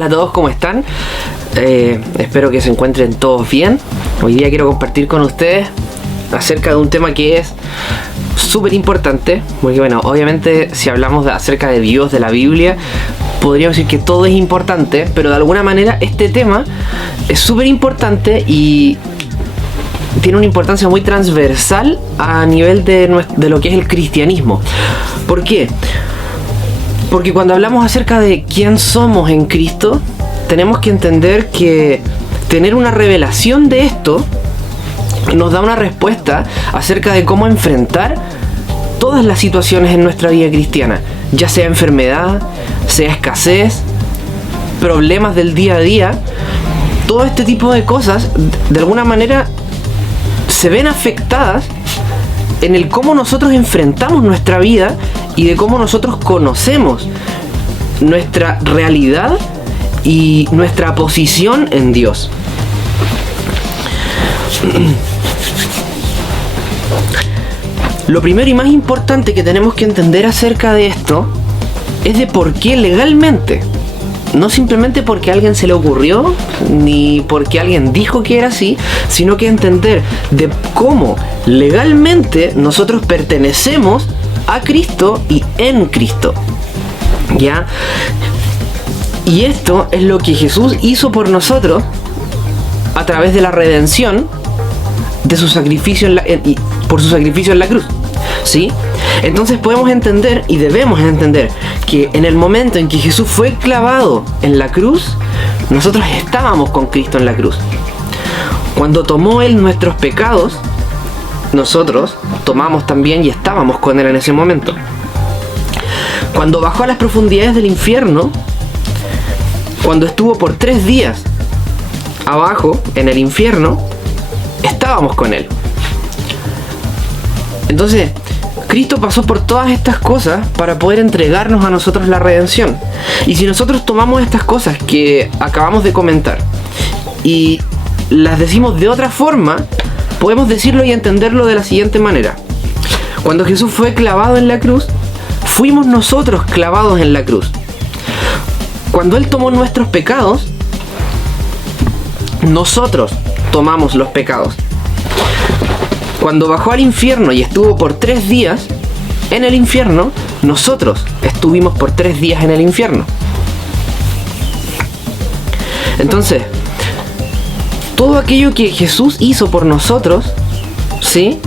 Hola a todos, ¿cómo están? Espero que se encuentren todos bien. Hoy día quiero compartir con ustedes acerca de un tema que es súper importante, porque bueno, obviamente si hablamos acerca de Dios, de la Biblia, podríamos decir que todo es importante, pero de alguna manera este tema es súper importante y tiene una importancia muy transversal a nivel de lo que es el cristianismo. ¿Por qué? Porque cuando hablamos acerca de quién somos en Cristo, tenemos que entender que tener una revelación de esto nos da una respuesta acerca de cómo enfrentar todas las situaciones en nuestra vida cristiana, ya sea enfermedad, sea escasez, problemas del día a día. Todo este tipo de cosas de alguna manera se ven afectadas en el cómo nosotros enfrentamos nuestra vida y de cómo nosotros conocemos nuestra realidad y nuestra posición en Dios. Lo primero y más importante que tenemos que entender acerca de esto es de por qué legalmente, no simplemente porque a alguien se le ocurrió, ni porque alguien dijo que era así, sino que entender de cómo legalmente nosotros pertenecemos a Cristo y en Cristo, ¿ya? Y esto es lo que Jesús hizo por nosotros a través de la redención de su sacrificio por su sacrificio en la cruz, ¿sí? Entonces podemos entender y debemos entender que en el momento en que Jesús fue clavado en la cruz, nosotros estábamos con Cristo en la cruz. Cuando tomó Él nuestros pecados, nosotros tomamos también y estábamos con Él en ese momento. Cuando bajó a las profundidades del infierno, cuando estuvo por 3 días abajo en el infierno, estábamos con Él. Entonces, Cristo pasó por todas estas cosas para poder entregarnos a nosotros la redención. Y si nosotros tomamos estas cosas que acabamos de comentar y las decimos de otra forma, podemos decirlo y entenderlo de la siguiente manera. Cuando Jesús fue clavado en la cruz, fuimos nosotros clavados en la cruz. Cuando Él tomó nuestros pecados, nosotros tomamos los pecados. Cuando bajó al infierno y estuvo por 3 días en el infierno, nosotros estuvimos por 3 días en el infierno. Entonces, todo aquello que Jesús hizo por nosotros, ¿sí?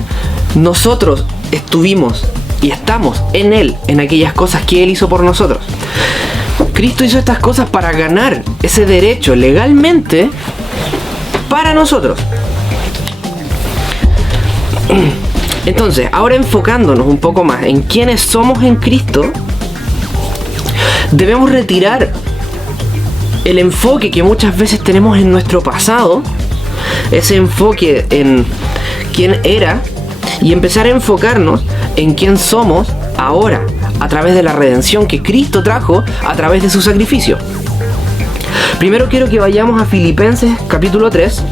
Nosotros estuvimos y estamos en Él, en aquellas cosas que Él hizo por nosotros. Cristo hizo estas cosas para ganar ese derecho legalmente para nosotros. Entonces, ahora enfocándonos un poco más en quiénes somos en Cristo, debemos retirar el enfoque que muchas veces tenemos en nuestro pasado, ese enfoque en quién era, y empezar a enfocarnos en quién somos ahora, a través de la redención que Cristo trajo a través de su sacrificio. Primero quiero que vayamos a Filipenses capítulo 3.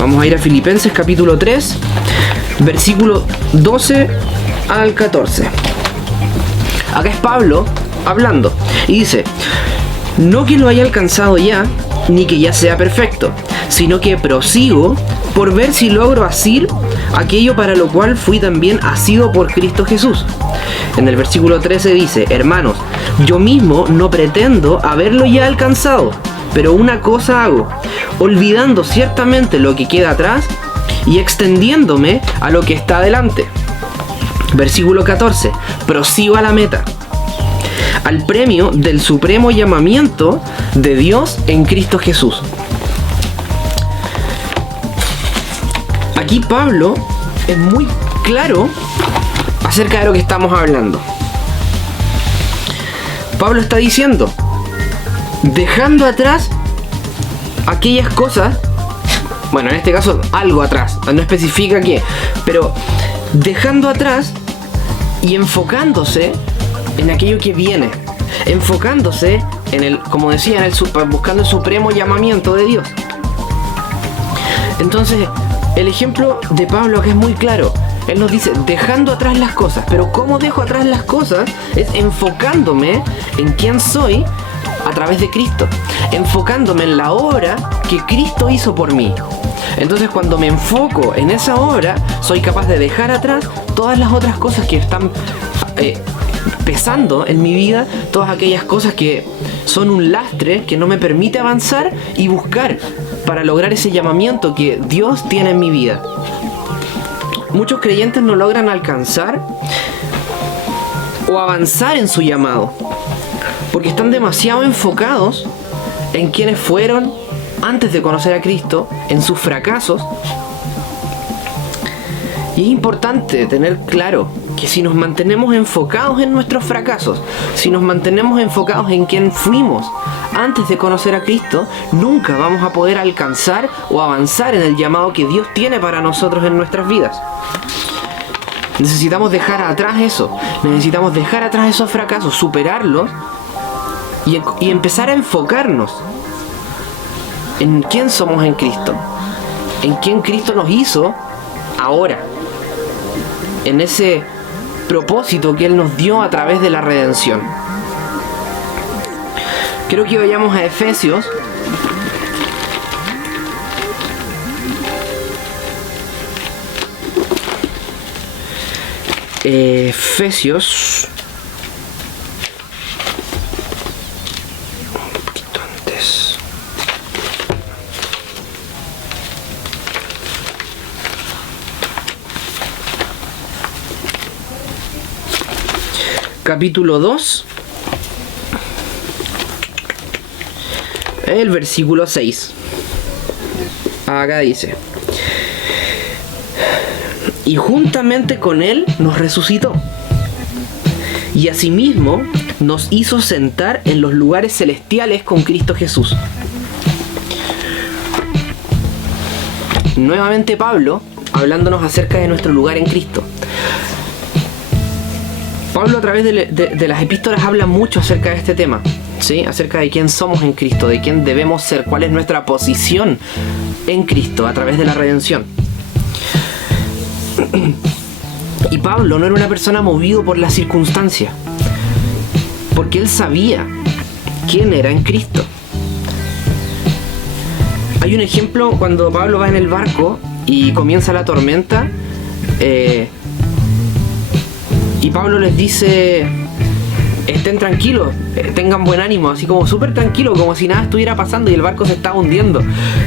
Vamos a ir a Filipenses capítulo 3, versículo 12 al 14. Acá es Pablo hablando y dice: no que lo haya alcanzado ya, ni que ya sea perfecto, sino que prosigo por ver si logro asir aquello para lo cual fui también asido por Cristo Jesús. En el versículo 13 dice: hermanos, yo mismo no pretendo haberlo ya alcanzado, pero una cosa hago, olvidando ciertamente lo que queda atrás y extendiéndome a lo que está adelante. Versículo 14: prosigo a la meta, al premio del supremo llamamiento de Dios en Cristo Jesús. Aquí Pablo es muy claro acerca de lo que estamos hablando. Pablo está diciendo, dejando atrás aquellas cosas, bueno, en este caso algo atrás, no especifica qué, pero dejando atrás y enfocándose en aquello que viene, enfocándose en el, como decía, buscando el supremo llamamiento de Dios. Entonces, el ejemplo de Pablo acá es muy claro. Él nos dice, dejando atrás las cosas. Pero ¿cómo dejo atrás las cosas? Es enfocándome en quién soy a través de Cristo. Enfocándome en la obra que Cristo hizo por mí. Entonces cuando me enfoco en esa obra, soy capaz de dejar atrás todas las otras cosas que están pesando en mi vida, todas aquellas cosas que son un lastre que no me permite avanzar y buscar para lograr ese llamamiento que Dios tiene en mi vida. Muchos creyentes no logran alcanzar o avanzar en su llamado porque están demasiado enfocados en quienes fueron antes de conocer a Cristo, en sus fracasos. Y es importante tener claro que si nos mantenemos enfocados en nuestros fracasos, si nos mantenemos enfocados en quién fuimos antes de conocer a Cristo, nunca vamos a poder alcanzar o avanzar en el llamado que Dios tiene para nosotros en nuestras vidas. Necesitamos dejar atrás eso, necesitamos dejar atrás esos fracasos, superarlos y empezar a enfocarnos en quién somos en Cristo, en quién Cristo nos hizo ahora, en ese propósito que Él nos dio a través de la redención. Quiero que vayamos a Efesios. Efesios. Un poquito antes. Capítulo 2. El versículo 6. Acá dice: y juntamente con Él nos resucitó, y asimismo nos hizo sentar en los lugares celestiales con Cristo Jesús. Nuevamente Pablo hablándonos acerca de nuestro lugar en Cristo. Pablo a través de las epístolas habla mucho acerca de este tema, ¿sí? Acerca de quién somos en Cristo, de quién debemos ser, cuál es nuestra posición en Cristo a través de la redención. Y Pablo no era una persona movido por las circunstancias, porque él sabía quién era en Cristo. Hay un ejemplo cuando Pablo va en el barco y comienza la tormenta, y Pablo les dice: estén tranquilos, tengan buen ánimo, así como súper tranquilo, como si nada estuviera pasando y el barco se estaba hundiendo.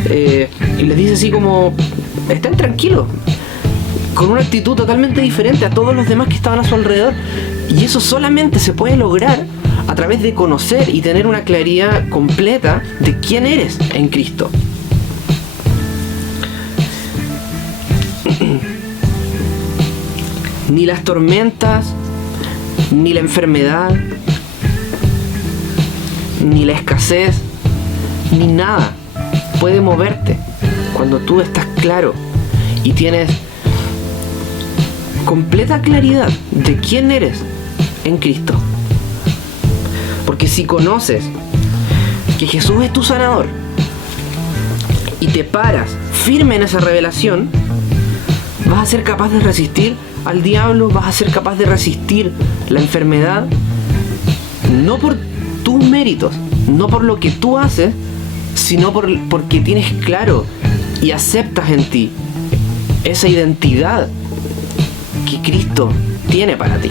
Y les dice así como: estén tranquilos, con una actitud totalmente diferente a todos los demás que estaban a su alrededor. Y eso solamente se puede lograr a través de conocer y tener una claridad completa de quién eres en Cristo. Ni las tormentas, ni la enfermedad, ni la escasez, ni nada puede moverte cuando tú estás claro y tienes completa claridad de quién eres en Cristo. Porque si conoces que Jesús es tu sanador y te paras firme en esa revelación, vas a ser capaz de resistir al diablo, vas a ser capaz de resistir la enfermedad, no por tus méritos, no por lo que tú haces, sino porque tienes claro y aceptas en ti esa identidad que Cristo tiene para ti.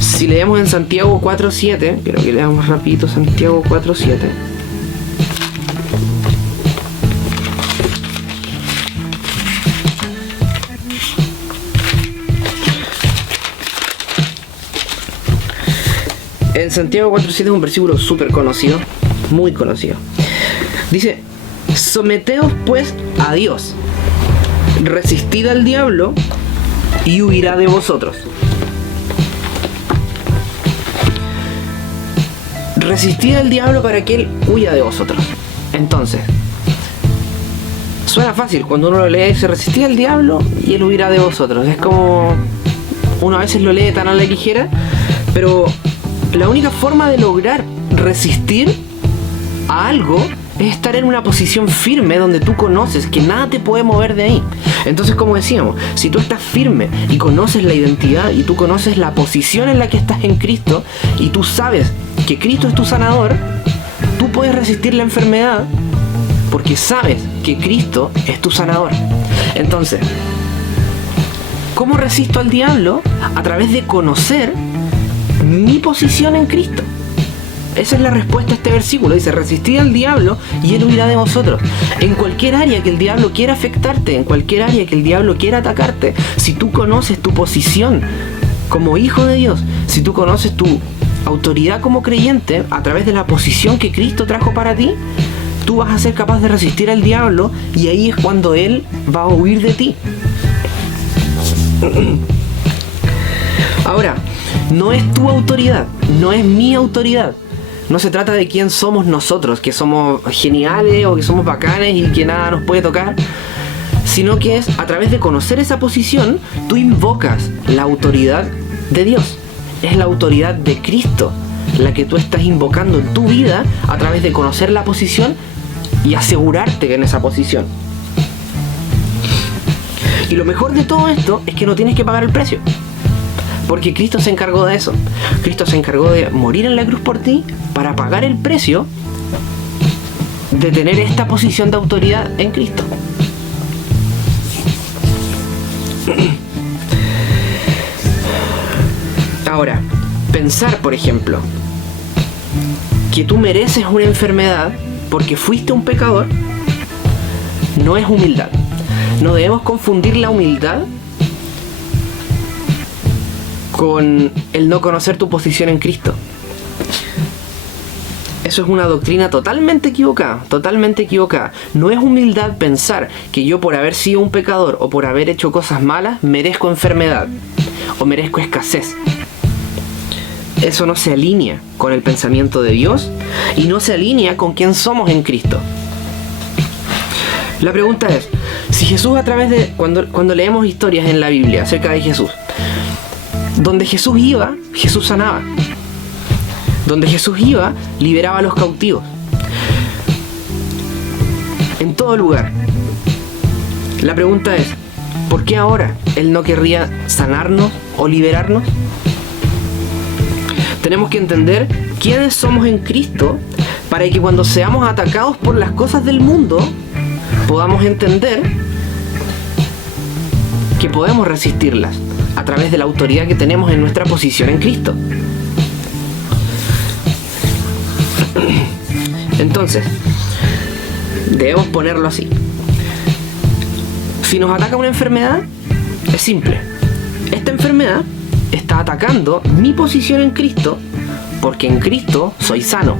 Si leemos en Santiago 4:7, quiero que leamos rapidito Santiago 4:7. En Santiago 4:7 es un versículo súper conocido, muy conocido. Dice: someteos pues a Dios, resistid al diablo y huirá de vosotros. Resistid al diablo para que él huya de vosotros. Entonces, suena fácil cuando uno lo lee, dice: resistid al diablo y él huirá de vosotros. Es como uno a veces lo lee tan a la ligera, pero la única forma de lograr resistir a algo es estar en una posición firme donde tú conoces que nada te puede mover de ahí. Entonces, como decíamos, si tú estás firme y conoces la identidad y tú conoces la posición en la que estás en Cristo y tú sabes que Cristo es tu sanador, tú puedes resistir la enfermedad porque sabes que Cristo es tu sanador. Entonces, ¿cómo resisto al diablo? A través de conocer mi posición en Cristo. Esa es la respuesta a este versículo. Dice, resistid al diablo y él huirá de vosotros. En cualquier área que el diablo quiera afectarte, en cualquier área que el diablo quiera atacarte, si tú conoces tu posición como hijo de Dios, si tú conoces tu autoridad como creyente a través de la posición que Cristo trajo para ti, tú vas a ser capaz de resistir al diablo y ahí es cuando él va a huir de ti. Ahora, no es tu autoridad, no es mi autoridad. No se trata de quién somos nosotros, que somos geniales o que somos bacanes y que nada nos puede tocar, sino que es a través de conocer esa posición, tú invocas la autoridad de Dios. Es la autoridad de Cristo la que tú estás invocando en tu vida a través de conocer la posición y asegurarte en esa posición. Y lo mejor de todo esto es que no tienes que pagar el precio. Porque Cristo se encargó de eso. Cristo se encargó de morir en la cruz por ti para pagar el precio de tener esta posición de autoridad en Cristo. Ahora, pensar, por ejemplo, que tú mereces una enfermedad porque fuiste un pecador, no es humildad. No debemos confundir la humildad con el no conocer tu posición en Cristo. Eso es una doctrina totalmente equivocada, totalmente equivocada. No es humildad pensar que yo por haber sido un pecador o por haber hecho cosas malas merezco enfermedad o merezco escasez. Eso no se alinea con el pensamiento de Dios y no se alinea con quién somos en Cristo. La pregunta es, si Jesús a través de, cuando leemos historias en la Biblia acerca de Jesús, donde Jesús iba, Jesús sanaba. Donde Jesús iba, liberaba a los cautivos. En todo lugar. La pregunta es, ¿por qué ahora Él no querría sanarnos o liberarnos? Tenemos que entender quiénes somos en Cristo para que cuando seamos atacados por las cosas del mundo, podamos entender que podemos resistirlas a través de la autoridad que tenemos en nuestra posición en Cristo. Entonces, debemos ponerlo así. Si nos ataca una enfermedad, es simple. Esta enfermedad está atacando mi posición en Cristo, porque en Cristo soy sano.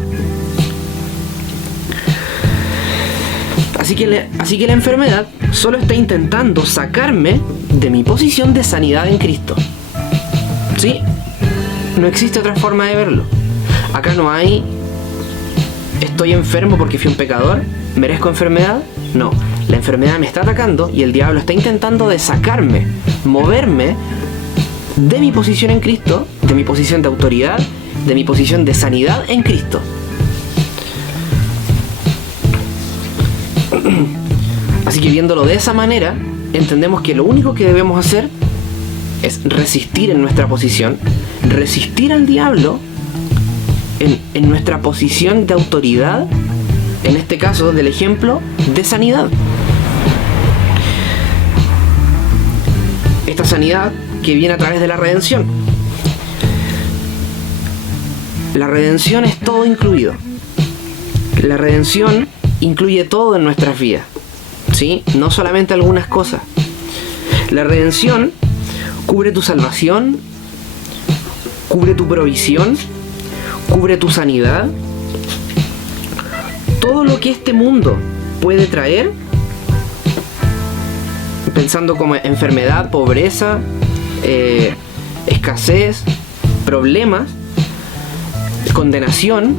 Así que la enfermedad solo está intentando sacarme de mi posición de sanidad en Cristo. ¿Sí? No existe otra forma de verlo. Acá no hay estoy enfermo porque fui un pecador, merezco enfermedad. No, la enfermedad me está atacando y el diablo está intentando de sacarme, moverme de mi posición en Cristo, de mi posición de autoridad, de mi posición de sanidad en Cristo. Así que viéndolo de esa manera, entendemos que lo único que debemos hacer es resistir en nuestra posición, resistir al diablo en nuestra posición de autoridad, en este caso del ejemplo de sanidad. Esta sanidad que viene a través de la redención. La redención es todo incluido. La redención incluye todo en nuestras vidas, ¿sí? No solamente algunas cosas. La redención cubre tu salvación, cubre tu provisión, cubre tu sanidad. Todo lo que este mundo puede traer, pensando como enfermedad, pobreza, escasez, problemas, condenación,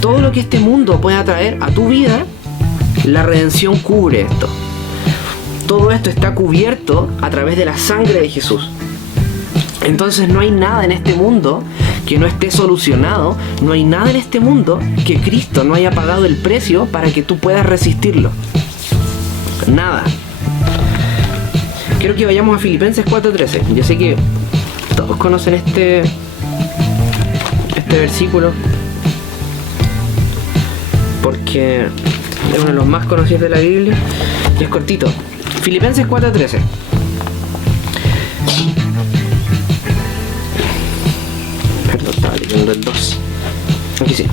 todo lo que este mundo pueda traer a tu vida, la redención cubre esto. Todo esto está cubierto a través de la sangre de Jesús. Entonces no hay nada en este mundo que no esté solucionado, no hay nada en este mundo que Cristo no haya pagado el precio para que tú puedas resistirlo. Nada. Quiero que vayamos a Filipenses 4:13. Yo sé que todos conocen este versículo porque es uno de los más conocidos de la Biblia y es cortito. Filipenses 4:13. Perdón, estaba leyendo el 2. Aquí sí.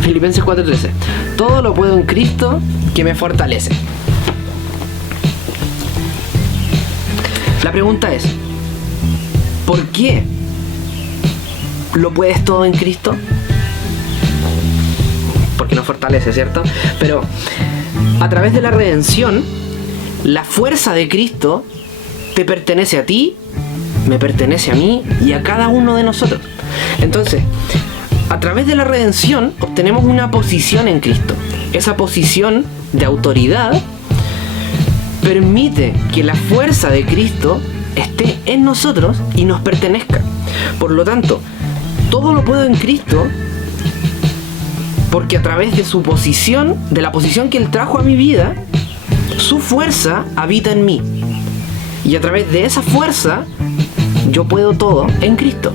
Filipenses 4:13. Todo lo puedo en Cristo que me fortalece. La pregunta es, ¿por qué lo puedes todo en Cristo? Porque nos fortalece, ¿cierto? Pero a través de la redención, la fuerza de Cristo te pertenece a ti, me pertenece a mí y a cada uno de nosotros. Entonces, a través de la redención obtenemos una posición en Cristo. Esa posición de autoridad permite que la fuerza de Cristo esté en nosotros y nos pertenezca. Por lo tanto, todo lo puedo en Cristo porque a través de su posición, de la posición que Él trajo a mi vida, su fuerza habita en mí. Y a través de esa fuerza, yo puedo todo en Cristo.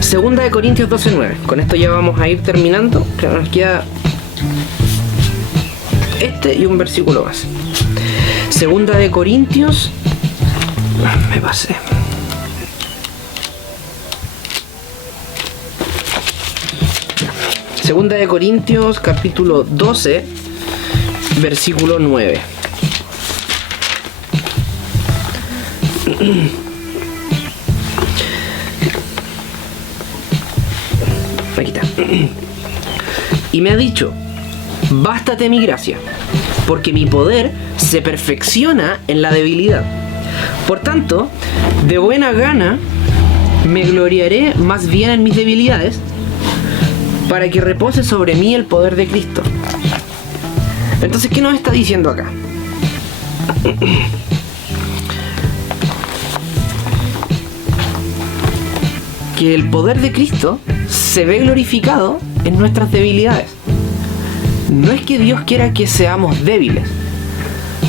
Segunda de Corintios 12:9. Con esto ya vamos a ir terminando. Creo que nos queda este y un versículo más. Segunda de Corintios. Me pasé. Segunda de Corintios, capítulo 12, versículo 9. Aquí está. Y me ha dicho: bástate mi gracia, porque mi poder se perfecciona en la debilidad. Por tanto, de buena gana me gloriaré más bien en mis debilidades, para que repose sobre mí el poder de Cristo. Entonces, ¿qué nos está diciendo acá? Que el poder de Cristo se ve glorificado en nuestras debilidades. No es que Dios quiera que seamos débiles.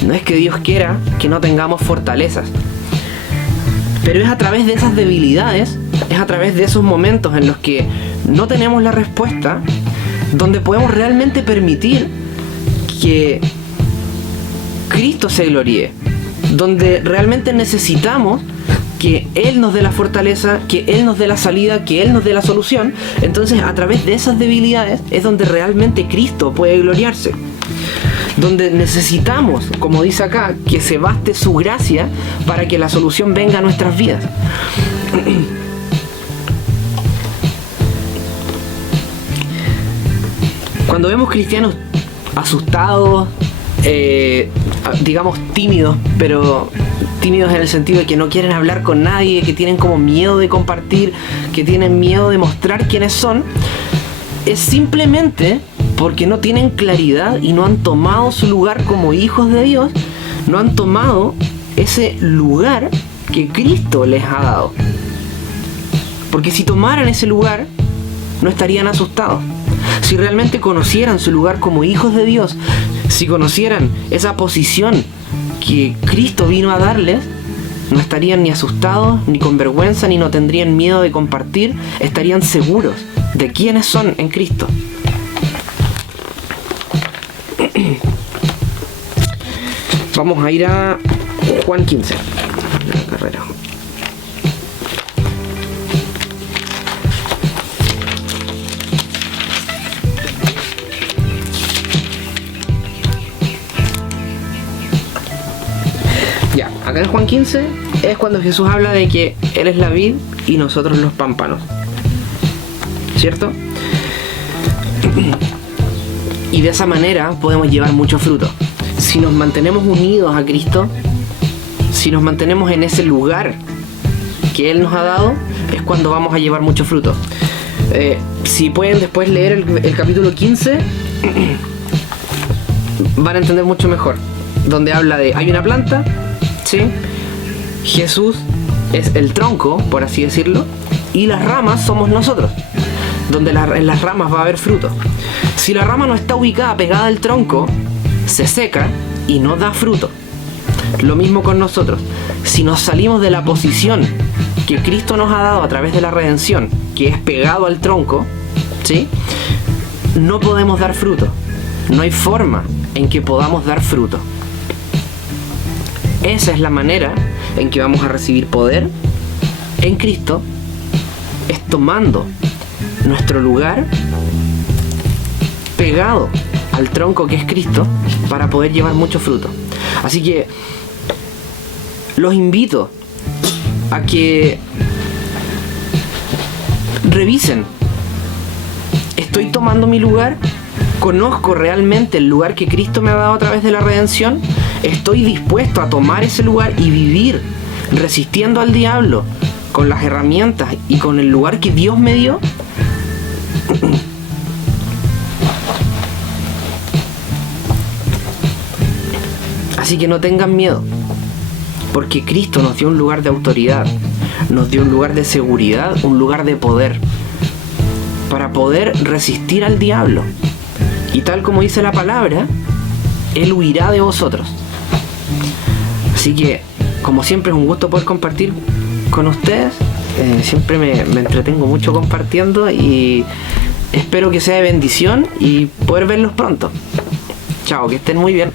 No es que Dios quiera que no tengamos fortalezas. Pero es a través de esas debilidades, es a través de esos momentos en los que no tenemos la respuesta, donde podemos realmente permitir que Cristo se gloríe, donde realmente necesitamos que Él nos dé la fortaleza, que Él nos dé la salida, que Él nos dé la solución. Entonces, a través de esas debilidades es donde realmente Cristo puede gloriarse, donde necesitamos, como dice acá, que se baste su gracia para que la solución venga a nuestras vidas. Cuando vemos cristianos asustados, digamos tímidos, pero tímidos en el sentido de que no quieren hablar con nadie, que tienen como miedo de compartir, que tienen miedo de mostrar quiénes son, es simplemente porque no tienen claridad y no han tomado su lugar como hijos de Dios, no han tomado ese lugar que Cristo les ha dado. Porque si tomaran ese lugar, no estarían asustados. Si realmente conocieran su lugar como hijos de Dios, si conocieran esa posición que Cristo vino a darles, no estarían ni asustados, ni con vergüenza, ni no tendrían miedo de compartir, estarían seguros de quiénes son en Cristo. Vamos a ir a Juan 15. La carrera. Ya, acá en Juan 15 es cuando Jesús habla de que Él es la vid y nosotros los pámpanos, ¿cierto? Y de esa manera podemos llevar mucho fruto. Si nos mantenemos unidos a Cristo, si nos mantenemos en ese lugar que Él nos ha dado, es cuando vamos a llevar mucho fruto. Si pueden después leer el capítulo 15, van a entender mucho mejor. Donde habla de, hay una planta, ¿sí? Jesús es el tronco, por así decirlo, y las ramas somos nosotros, donde en las ramas va a haber fruto. Si la rama no está ubicada pegada al tronco, se seca y no da fruto. Lo mismo con nosotros. Si nos salimos de la posición que Cristo nos ha dado a través de la redención, que es pegado al tronco, ¿sí?, no podemos dar fruto. No hay forma en que podamos dar fruto. Esa es la manera en que vamos a recibir poder en Cristo, es tomando nuestro lugar pegado al tronco que es Cristo para poder llevar mucho fruto. Así que los invito a que revisen. ¿Estoy tomando mi lugar? ¿Conozco realmente el lugar que Cristo me ha dado a través de la redención? ¿Estoy dispuesto a tomar ese lugar y vivir resistiendo al diablo con las herramientas y con el lugar que Dios me dio? Así que no tengan miedo, porque Cristo nos dio un lugar de autoridad, nos dio un lugar de seguridad, un lugar de poder, para poder resistir al diablo. Y tal como dice la palabra, Él huirá de vosotros. Así que, como siempre, es un gusto poder compartir con ustedes. Siempre me entretengo mucho compartiendo y espero que sea de bendición y poder verlos pronto. Chao, que estén muy bien.